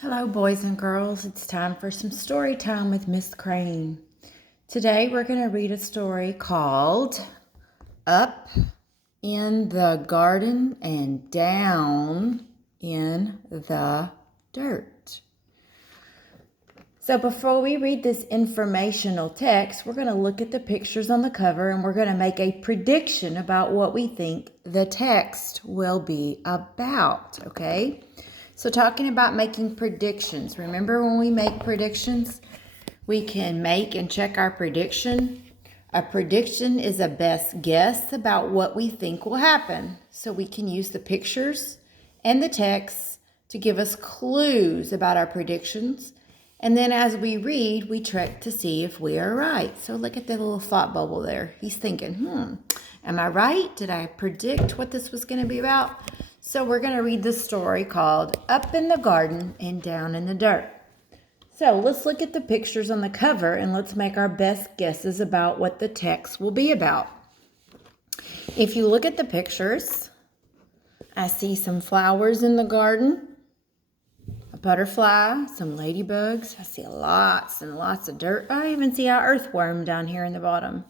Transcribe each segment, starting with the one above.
Hello, boys and girls. It's time for some story time with Miss Crane. Today, we're going to read a story called Up in the Garden and Down in the Dirt. So, before we read this informational text, we're going to look at the pictures on the cover and we're going to make a prediction about what we think the text will be about, okay? So talking about making predictions. Remember when we make predictions, we can make and check our prediction. A prediction is a best guess about what we think will happen. So we can use the pictures and the text to give us clues about our predictions. And then as we read, we check to see if we are right. So look at the little thought bubble there. He's thinking, am I right? Did I predict what this was going to be about? So we're going to read the story called Up in the Garden and Down in the Dirt. So let's look at the pictures on the cover and let's make our best guesses about what the text will be about. If you look at the pictures, I see some flowers in the garden, a butterfly, some ladybugs. I see lots and lots of dirt. I even see an earthworm down here in the bottom.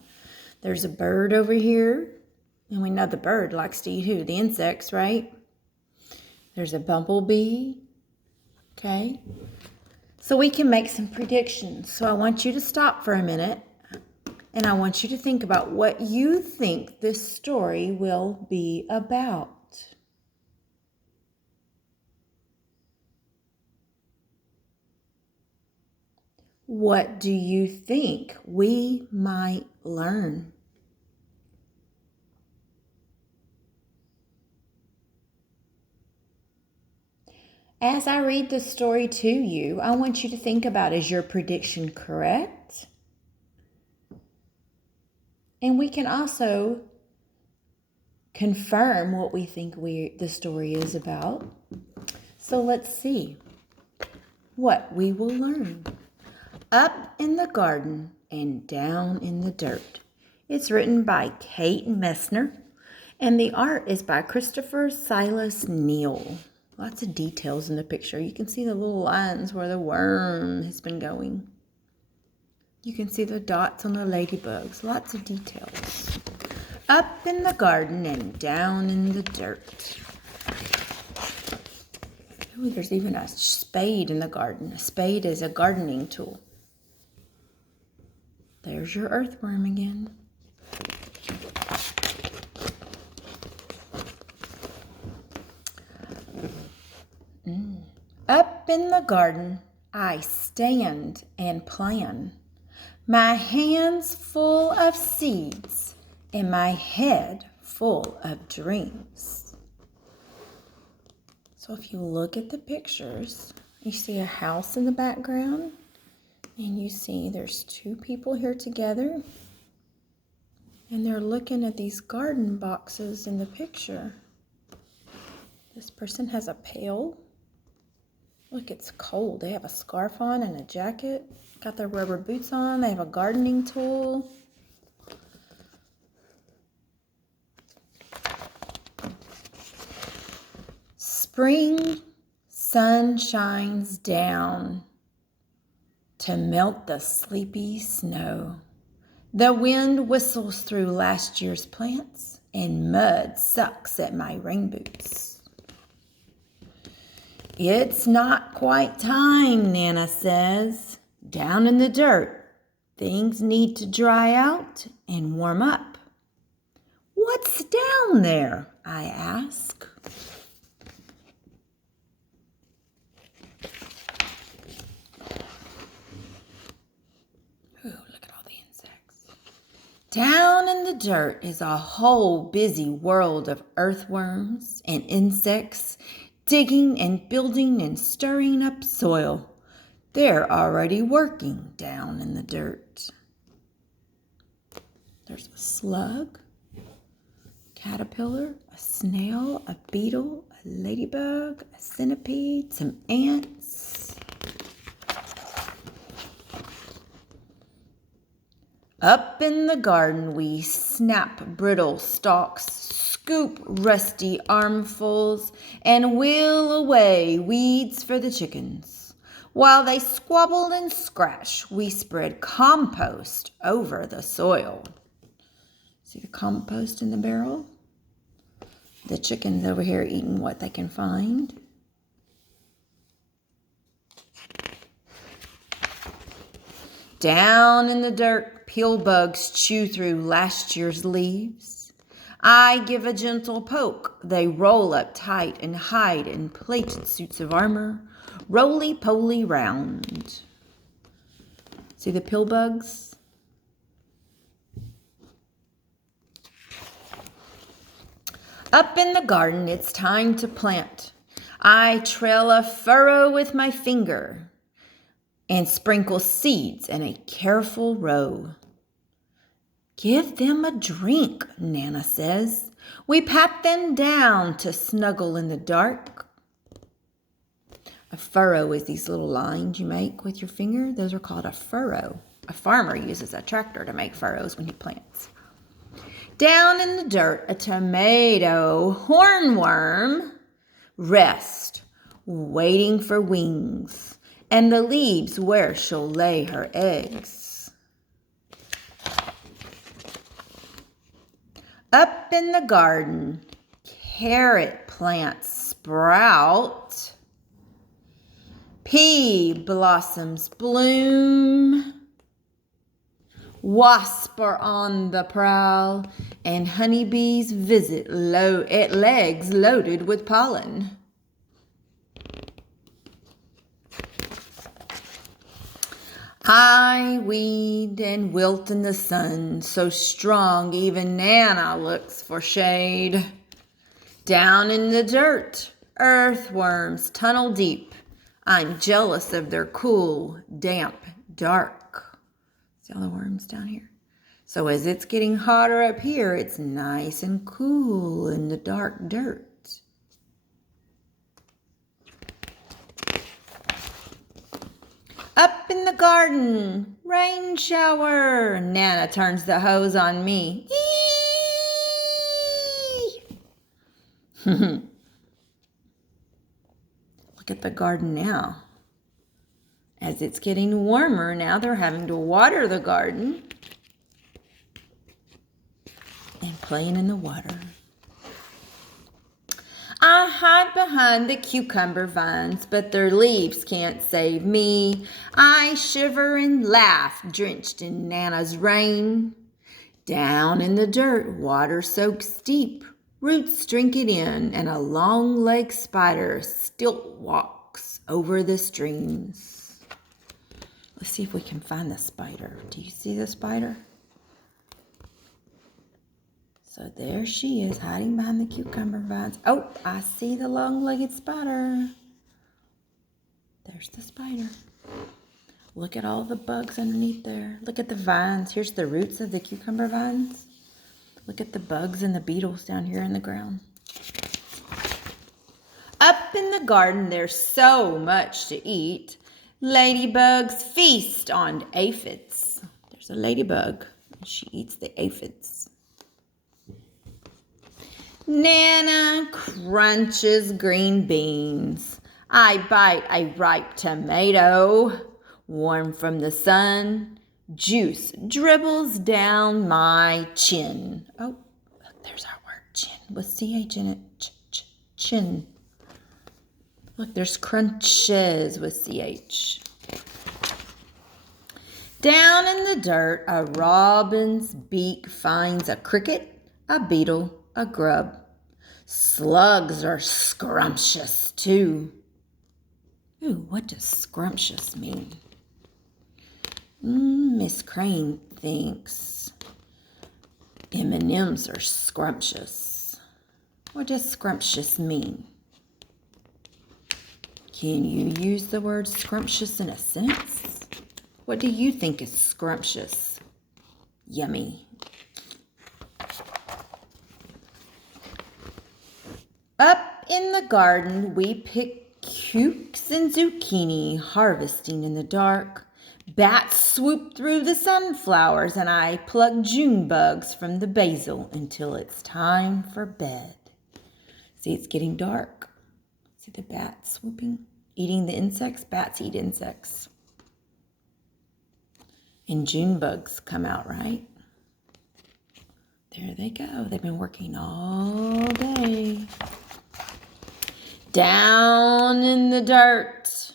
There's a bird over here, and we know the bird likes to eat who? The insects, right? There's a bumblebee, okay? So we can make some predictions. So I want you to stop for a minute, and I want you to think about what you think this story will be about. What do you think we might learn? As I read the story to you, I want you to think about, is your prediction correct? And we can also confirm what we think the story is about. So let's see what we will learn. Up in the Garden and Down in the Dirt. It's written by Kate Messner, and the art is by Christopher Silas Neal. Lots of details in the picture. You can see the little lines where the worm has been going. You can see the dots on the ladybugs. Lots of details. Up in the garden and down in the dirt. Ooh, there's even a spade in the garden. A spade is a gardening tool. There's your earthworm again. Up in the garden, I stand and plan, my hands full of seeds and my head full of dreams. So if you look at the pictures, you see a house in the background, and you see there's two people here together, and they're looking at these garden boxes in the picture. This person has a pail. Look, it's cold. They have a scarf on and a jacket. Got their rubber boots on. They have a gardening tool. Spring sun shines down to melt the sleepy snow. The wind whistles through last year's plants and mud sucks at my rain boots. It's not quite time, Nana says. Down in the dirt, things need to dry out and warm up. What's down there? I ask. Ooh, look at all the insects. Down in the dirt is a whole busy world of earthworms and insects digging and building and stirring up soil. They're already working down in the dirt. There's a slug, caterpillar, a snail, a beetle, a ladybug, a centipede, some ants. Up in the garden, we snap brittle stalks, scoop rusty armfuls, and wheel away weeds for the chickens. While they squabble and scratch, we spread compost over the soil. See the compost in the barrel? The chickens over here eating what they can find. Down in the dirt, peel bugs chew through last year's leaves. I give a gentle poke. They roll up tight and hide in plated suits of armor, roly-poly round. See the peel bugs? Up in the garden, it's time to plant. I trail a furrow with my finger and sprinkle seeds in a careful row. Give them a drink, Nana says. We pat them down to snuggle in the dark. A furrow is these little lines you make with your finger. Those are called a furrow. A farmer uses a tractor to make furrows when he plants. Down in the dirt, a tomato hornworm rests, waiting for wings, and the leaves where she'll lay her eggs. Up in the garden, carrot plants sprout, pea blossoms bloom, wasps are on the prowl, and honeybees visit legs loaded with pollen. I weed and wilt in the sun, so strong even Nana looks for shade. Down in the dirt, earthworms tunnel deep. I'm jealous of their cool, damp, dark. See all the worms down here? So as it's getting hotter up here, it's nice and cool in the dark dirt. Up in the garden, rain shower. Nana turns the hose on me. Look at the garden now. As it's getting warmer, now they're having to water the garden and playing in the water. I hide behind the cucumber vines, but their leaves can't save me. I shiver and laugh, drenched in Nana's rain. Down in the dirt, water soaks deep. Roots drink it in, and a long-legged spider stilt walks over the streams. Let's see if we can find the spider. Do you see the spider? So there she is, hiding behind the cucumber vines. Oh, I see the long-legged spider. There's the spider. Look at all the bugs underneath there. Look at the vines. Here's the roots of the cucumber vines. Look at the bugs and the beetles down here in the ground. Up in the garden, there's so much to eat. Ladybugs feast on aphids. There's a ladybug. She eats the aphids. Nana crunches green beans. I bite a ripe tomato, warm from the sun. Juice dribbles down my chin. Oh, look, there's our word, chin, with CH in it. Chin. Look, there's crunches with CH. Down in the dirt, a robin's beak finds a cricket, a beetle, a grub. Slugs are scrumptious too. Ooh, what does scrumptious mean? Miss Crane thinks M&Ms are scrumptious. What does scrumptious mean? Can you use the word scrumptious in a sentence? What do you think is scrumptious? Yummy. Up in the garden, we pick cukes and zucchini, harvesting in the dark. Bats swoop through the sunflowers, and I pluck June bugs from the basil until it's time for bed. See, it's getting dark. See the bats swooping, eating the insects. Bats eat insects. And June bugs come out, right? There they go. They've been working all day. Down in the dirt,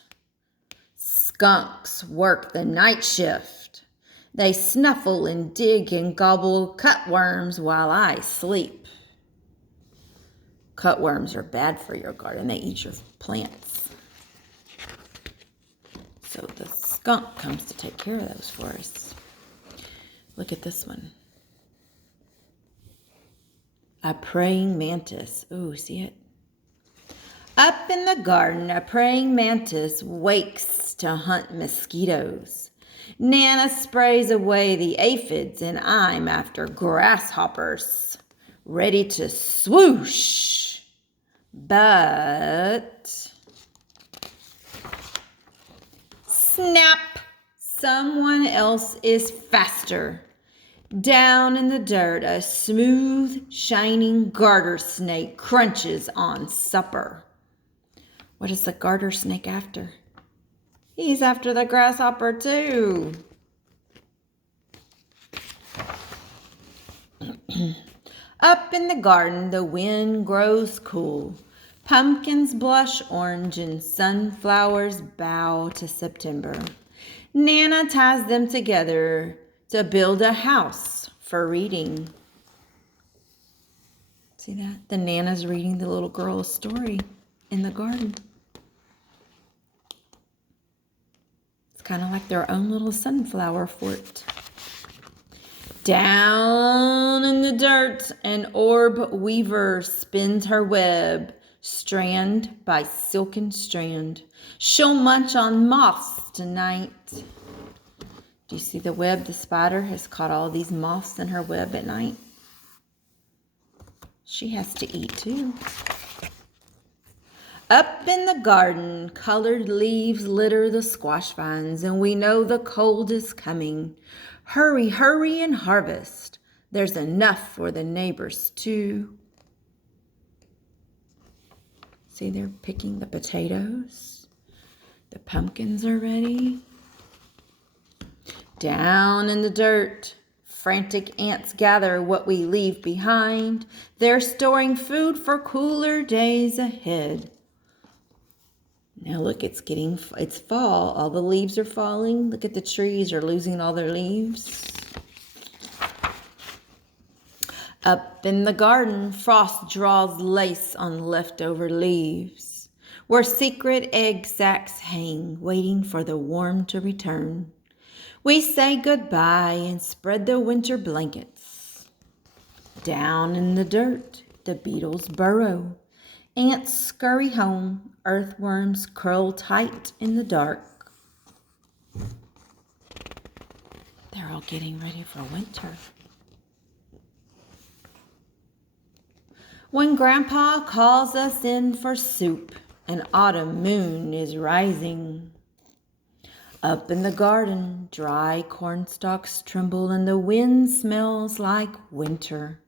skunks work the night shift. They snuffle and dig and gobble cutworms while I sleep. Cutworms are bad for your garden. They eat your plants. So the skunk comes to take care of those for us. Look at this one. A praying mantis. Ooh, see it? Up in the garden, a praying mantis wakes to hunt mosquitoes. Nana sprays away the aphids, and I'm after grasshoppers, ready to swoosh. But snap! Someone else is faster. Down in the dirt, a smooth, shining garter snake crunches on supper. What is the garter snake after? He's after the grasshopper too. Up in the garden, the wind grows cool. Pumpkins blush orange and sunflowers bow to September. Nana ties them together to build a house for reading. See that? The Nana's reading the little girl a story in the garden. It's kind of like their own little sunflower fort. Down in the dirt, an orb weaver spins her web, strand by silken strand. She'll munch on moths tonight. Do you see the web? The spider has caught all these moths in her web at night. She has to eat too. Up in the garden, colored leaves litter the squash vines, and we know the cold is coming. Hurry, hurry and harvest. There's enough for the neighbors too. See, they're picking the potatoes. The pumpkins are ready. Down in the dirt, frantic ants gather what we leave behind. They're storing food for cooler days ahead. Now look, it's fall. All the leaves are falling. Look at the trees are losing all their leaves. Up in the garden, frost draws lace on leftover leaves, where secret egg sacs hang, waiting for the warm to return. We say goodbye and spread the winter blankets. Down in the dirt, the beetles burrow. Ants scurry home. Earthworms curl tight in the dark. They're all getting ready for winter. When Grandpa calls us in for soup, an autumn moon is rising. Up in the garden, dry corn stalks tremble and the wind smells like winter.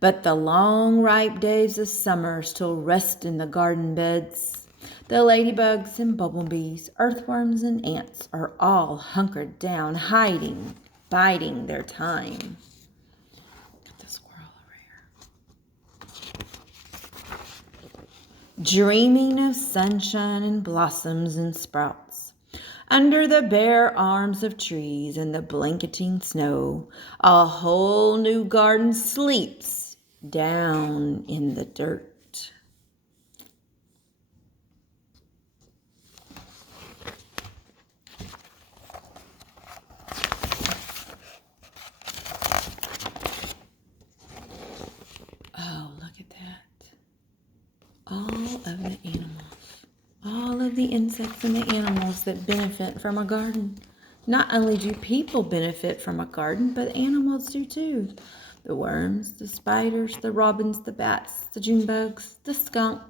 But the long, ripe days of summer still rest in the garden beds. The ladybugs and bumblebees, earthworms and ants are all hunkered down, hiding, biding their time. Look at the squirrel over here. Dreaming of sunshine and blossoms and sprouts. Under the bare arms of trees and the blanketing snow, a whole new garden sleeps down in the dirt. Oh, look at that. All of the animals. All of the insects and the animals that benefit from a garden. Not only do people benefit from a garden, but animals do too. The worms, the spiders, the robins, the bats, the June bugs, the skunk,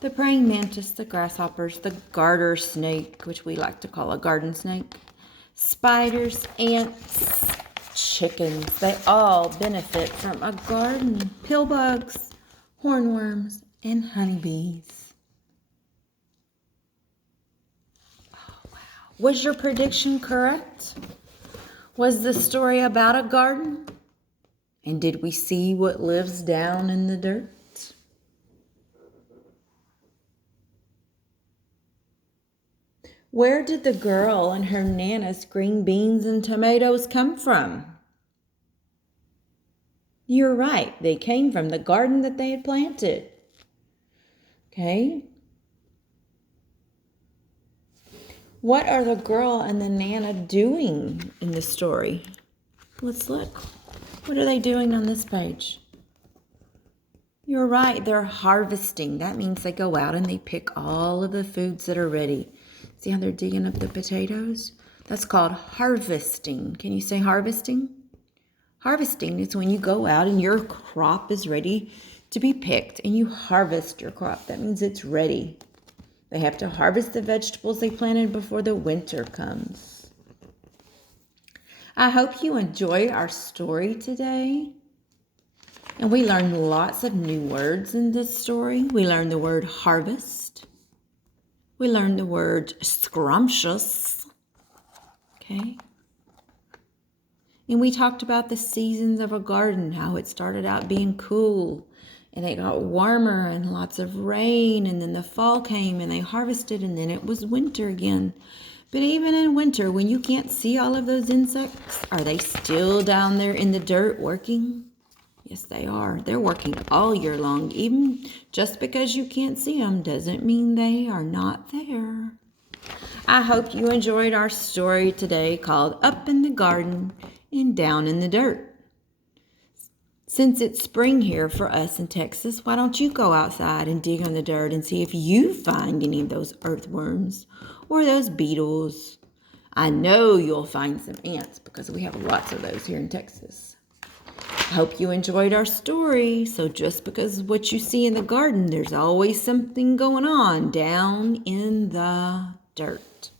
the praying mantis, the grasshoppers, the garter snake, which we like to call a garden snake, spiders, ants, chickens. They all benefit from a garden. Pillbugs, hornworms, and honeybees. Oh, wow. Was your prediction correct? Was the story about a garden? And did we see what lives down in the dirt? Where did the girl and her Nana's green beans and tomatoes come from? You're right. They came from the garden that they had planted. Okay. What are the girl and the Nana doing in the story? Let's look. What are they doing on this page? You're right. They're harvesting. That means they go out and they pick all of the foods that are ready. See how they're digging up the potatoes? That's called harvesting. Can you say harvesting? Harvesting is when you go out and your crop is ready to be picked and you harvest your crop. That means it's ready. They have to harvest the vegetables they planted before the winter comes. I hope you enjoyed our story today. And we learned lots of new words in this story. We learned the word harvest. We learned the word scrumptious. Okay. And we talked about the seasons of a garden, how it started out being cool and it got warmer and lots of rain, and then the fall came and they harvested, and then it was winter again. But even in winter, when you can't see all of those insects, are they still down there in the dirt working? Yes, they are. They're working all year long. Even just because you can't see them doesn't mean they are not there. I hope you enjoyed our story today called Up in the Garden and Down in the Dirt. Since it's spring here for us in Texas, why don't you go outside and dig on the dirt and see if you find any of those earthworms or those beetles. I know you'll find some ants because we have lots of those here in Texas. I hope you enjoyed our story. So just because what you see in the garden, there's always something going on down in the dirt.